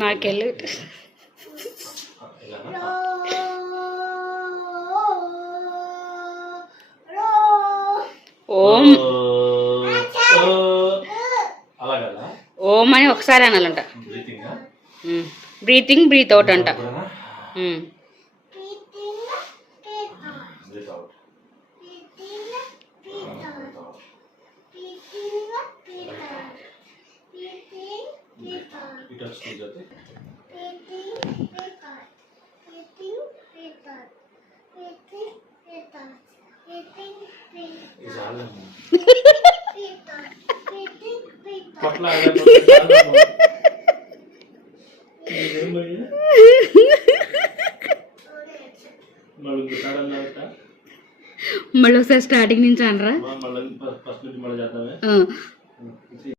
నాకెళ్ళి ఓం. ఓం అని ఒకసారి అనాలంట. బ్రీతింగ్ బ్రీత్ అవుట్ అంట. బ్రీత్ అవుట్ ఇటు వస్తుంది జ్యోతి కొట్లా మళ్ళీ ఒకసారి స్టార్టింగ్ నుంచి అనరా